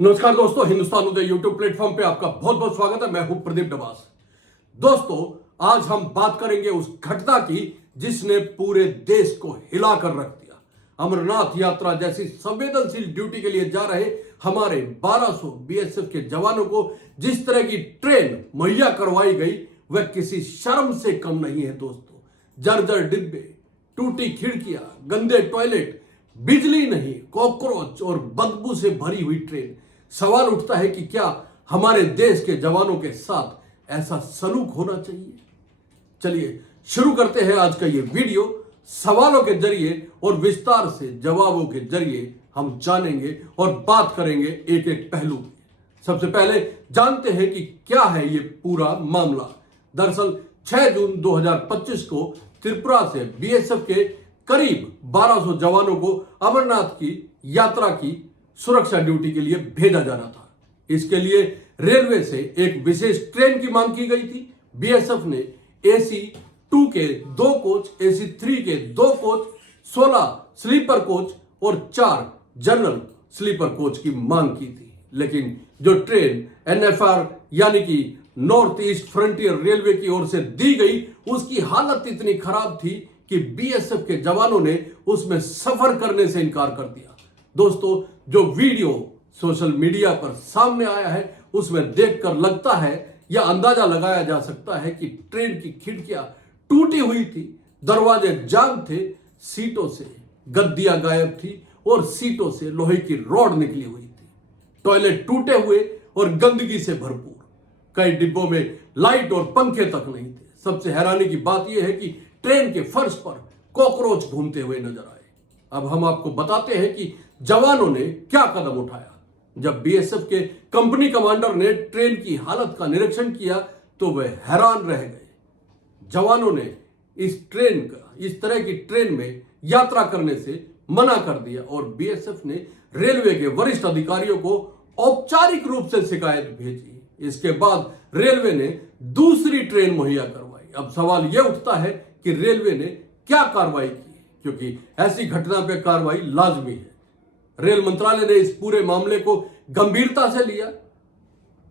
नमस्कार दोस्तों, हिंदुस्तान उदय YouTube platform पे आपका बहुत बहुत स्वागत है। मैं हूं प्रदीप डबास। दोस्तों, आज हम बात करेंगे उस घटना की जिसने पूरे देश को हिलाकर रख दिया। अमरनाथ यात्रा जैसी संवेदनशील ड्यूटी के लिए जा रहे हमारे 1200 बीएसएफ के जवानों को जिस तरह की ट्रेन मुहैया करवाई गई वह किसी शर्म से कम नहीं है। दोस्तों, जर्जर डिब्बे, टूटी खिड़कियां, गंदे टॉयलेट, बिजली नहीं, कॉकरोच और बदबू से भरी हुई ट्रेन। सवाल उठता है कि क्या हमारे देश के जवानों के साथ ऐसा सलूक होना चाहिए? चलिए शुरू करते हैं आज का ये वीडियो। सवालों के जरिए और विस्तार से जवाबों के जरिए हम जानेंगे और बात करेंगे एक एक पहलू की। सबसे पहले जानते हैं कि क्या है ये पूरा मामला। दरअसल 6 जून 2025 को त्रिपुरा से बीएसएफ के करीब 1200 जवानों को अमरनाथ की यात्रा की सुरक्षा ड्यूटी के लिए भेजा जाना था। इसके लिए रेलवे से एक विशेष ट्रेन की मांग की गई थी। बीएसएफ ने AC-2 के 2 कोच, AC-3 के 2 कोच, 16 स्लीपर कोच और 4 जनरल स्लीपर कोच की मांग की थी। लेकिन जो ट्रेन NFR यानी कि नॉर्थ ईस्ट फ्रंटियर रेलवे की ओर से दी गई उसकी हालत इतनी खराब थी कि बीएसएफ के जवानों ने उसमें सफर करने से इनकार कर दिया। दोस्तों, जो वीडियो सोशल मीडिया पर सामने आया है उसमें देखकर लगता है या अंदाजा लगाया जा सकता है कि ट्रेन की खिड़कियां टूटी हुई थी, दरवाजे जाम थे, सीटों से गद्दियां गायब थी और सीटों से लोहे की रॉड निकली हुई थी। टॉयलेट टूटे हुए और गंदगी से भरपूर। कई डिब्बों में लाइट और पंखे तक नहीं थे। सबसे हैरानी की बात यह है कि ट्रेन के फर्श पर कॉकरोच घूमते हुए नजर आए। अब हम आपको बताते हैं कि जवानों ने क्या कदम उठाया। जब बीएसएफ के कंपनी कमांडर ने ट्रेन की हालत का निरीक्षण किया तो वे हैरान रह गए। जवानों ने इस तरह की ट्रेन में यात्रा करने से मना कर दिया और बीएसएफ ने रेलवे के वरिष्ठ अधिकारियों को औपचारिक रूप से शिकायत भेजी। इसके बाद रेलवे ने दूसरी ट्रेन मुहैया करवाई। अब सवाल यह उठता है कि रेलवे ने क्या कार्रवाई की, क्योंकि ऐसी घटना पर कार्रवाई लाजमी है। रेल मंत्रालय ने इस पूरे मामले को गंभीरता से लिया।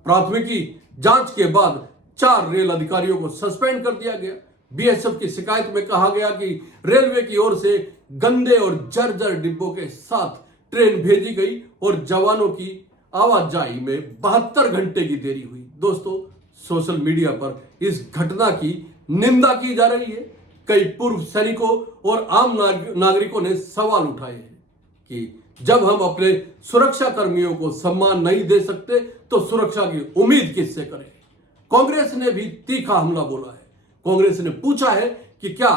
प्राथमिकी जांच के बाद 4 रेल अधिकारियों को सस्पेंड कर दिया गया। बीएसएफ की शिकायत में कहा गया कि रेलवे की ओर से गंदे और जर्जर डिब्बों के साथ ट्रेन भेजी गई और जवानों की आवाजाही में 72 घंटे की देरी हुई। दोस्तों, सोशल मीडिया पर इस घटना की निंदा की जा रही है। कई पूर्व सैनिकों और आम नागरिकों ने सवाल उठाए हैं कि जब हम अपने सुरक्षा कर्मियों को सम्मान नहीं दे सकते तो सुरक्षा की उम्मीद किससे करें। कांग्रेस ने भी तीखा हमला बोला है। कांग्रेस ने पूछा है कि क्या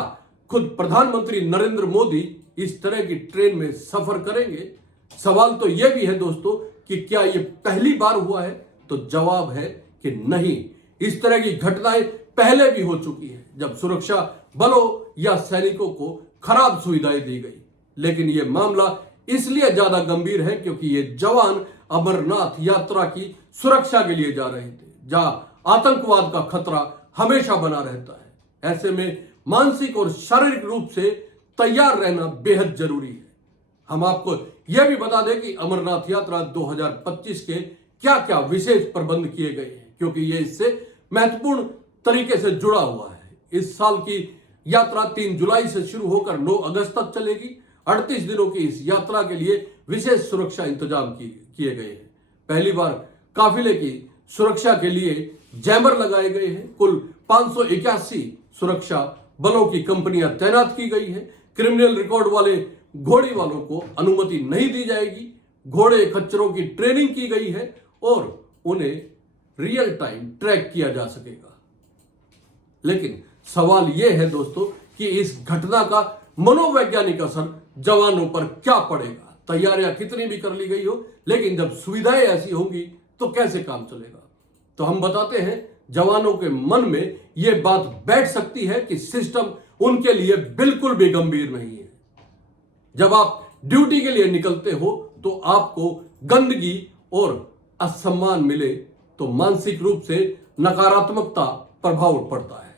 खुद प्रधानमंत्री नरेंद्र मोदी इस तरह की ट्रेन में सफर करेंगे। सवाल तो यह भी है दोस्तों कि क्या यह पहली बार हुआ है, तो जवाब है कि नहीं। इस तरह की घटनाएं पहले भी हो चुकी है जब सुरक्षा बलों या सैनिकों को खराब सुविधाएं दी गई। लेकिन यह मामला इसलिए ज्यादा गंभीर है क्योंकि ये जवान अमरनाथ यात्रा की सुरक्षा के लिए जा रहे थे, जहां आतंकवाद का खतरा हमेशा बना रहता है। ऐसे में मानसिक और शारीरिक रूप से तैयार रहना बेहद जरूरी है। हम आपको यह भी बता दें कि अमरनाथ यात्रा 2025 के क्या क्या विशेष प्रबंध किए गए हैं, क्योंकि यह इससे महत्वपूर्ण तरीके से जुड़ा हुआ है। इस साल की यात्रा 3 जुलाई से शुरू होकर 9 अगस्त तक चलेगी। 38 दिनों की इस यात्रा के लिए विशेष सुरक्षा इंतजाम किए गए हैं। पहली बार काफिले की सुरक्षा के लिए जैमर लगाए गए हैं। कुल 581 सुरक्षा बलों की कंपनियां तैनात की गई है। क्रिमिनल रिकॉर्ड वाले घोड़ी वालों को अनुमति नहीं दी जाएगी। घोड़े खच्चरों की ट्रेनिंग की गई है और उन्हें रियल टाइम ट्रैक किया जा सकेगा। लेकिन सवाल यह है दोस्तों कि इस घटना का मनोवैज्ञानिक असर जवानों पर क्या पड़ेगा। तैयारियां कितनी भी कर ली गई हो, लेकिन जब सुविधाएं ऐसी होंगी तो कैसे काम चलेगा। तो हम बताते हैं जवानों के मन में यह बात बैठ सकती है कि सिस्टम उनके लिए बिल्कुल भी गंभीर नहीं है। जब आप ड्यूटी के लिए निकलते हो तो आपको गंदगी और असम्मान मिले तो मानसिक रूप से नकारात्मकता प्रभाव पड़ता है।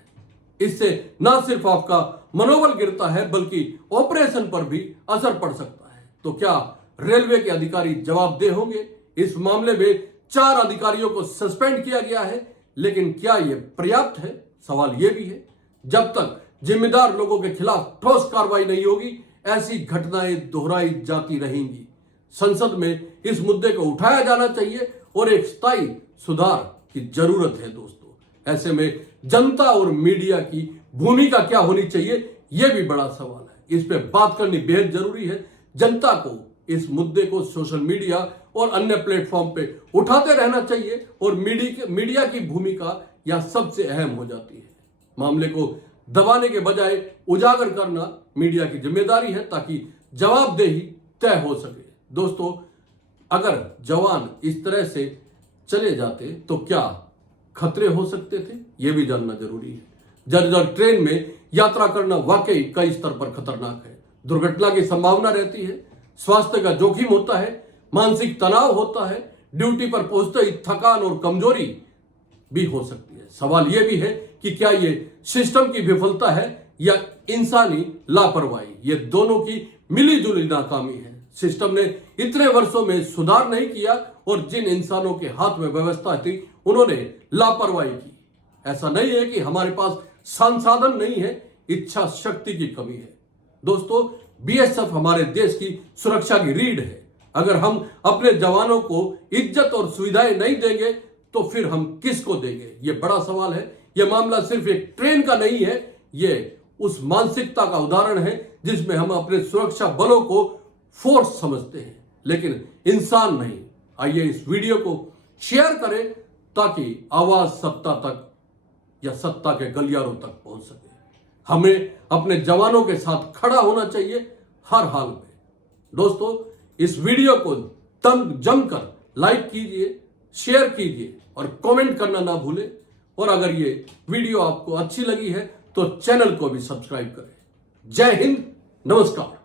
इससे ना सिर्फ आपका मनोबल गिरता है बल्कि ऑपरेशन पर भी असर पड़ सकता है। तो क्या रेलवे के अधिकारी जवाबदेह होंगे इस मामले में 4 अधिकारियों को सस्पेंड किया गया है, लेकिन क्या यह पर्याप्त है? सवाल यह भी है। जब तक जिम्मेदार लोगों के खिलाफ ठोस कार्रवाई नहीं होगी, ऐसी घटनाएं दोहराई जाती रहेंगी। संसद में इस मुद्दे को उठाया जाना चाहिए और एक स्थायी सुधार की जरूरत है दोस्तों। ऐसे में जनता और मीडिया की भूमिका क्या होनी चाहिए, यह भी बड़ा सवाल है। इस पे बात करनी बेहद जरूरी है। जनता को इस मुद्दे को सोशल मीडिया और अन्य प्लेटफॉर्म पे उठाते रहना चाहिए और मीडिया की भूमिका यह सबसे अहम हो जाती है। मामले को दबाने के बजाय उजागर करना मीडिया की जिम्मेदारी है, ताकि जवाबदेही तय हो सके। दोस्तों, अगर जवान इस तरह से चले जाते तो क्या खतरे हो सकते थे, यह भी जानना जरूरी है। जर्जर ट्रेन में यात्रा करना वाकई कई स्तर पर खतरनाक है। दुर्घटना की संभावना रहती है, स्वास्थ्य का जोखिम होता है, मानसिक तनाव होता है, ड्यूटी पर पहुंचते ही थकान और कमजोरी भी हो सकती है। सवाल यह भी है कि क्या यह सिस्टम की विफलता है या इंसानी लापरवाही? ये दोनों की मिलीजुली नाकामी है। सिस्टम ने इतने वर्षों में सुधार नहीं किया और जिन इंसानों के हाथ में व्यवस्था थी उन्होंने लापरवाही की। ऐसा नहीं है कि हमारे पास संसाधन नहीं है, इच्छा शक्ति की कमी है। दोस्तों, बीएसएफ हमारे देश की सुरक्षा की रीढ़ है। अगर हम अपने जवानों को इज्जत और सुविधाएं नहीं देंगे तो फिर हम किसको देंगे? यह बड़ा सवाल है। यह मामला सिर्फ एक ट्रेन का नहीं है, यह उस मानसिकता का उदाहरण है जिसमें हम अपने सुरक्षा बलों को फोर्स समझते हैं, लेकिन इंसान नहीं। आइए इस वीडियो को शेयर करें ताकि आवाज सत्ता तक या सत्ता के गलियारों तक पहुंच सके। हमें अपने जवानों के साथ खड़ा होना चाहिए हर हाल में। दोस्तों, इस वीडियो को जमकर लाइक कीजिए, शेयर कीजिए और कमेंट करना ना भूलें। और अगर ये वीडियो आपको अच्छी लगी है तो चैनल को भी सब्सक्राइब करें। जय हिंद, नमस्कार।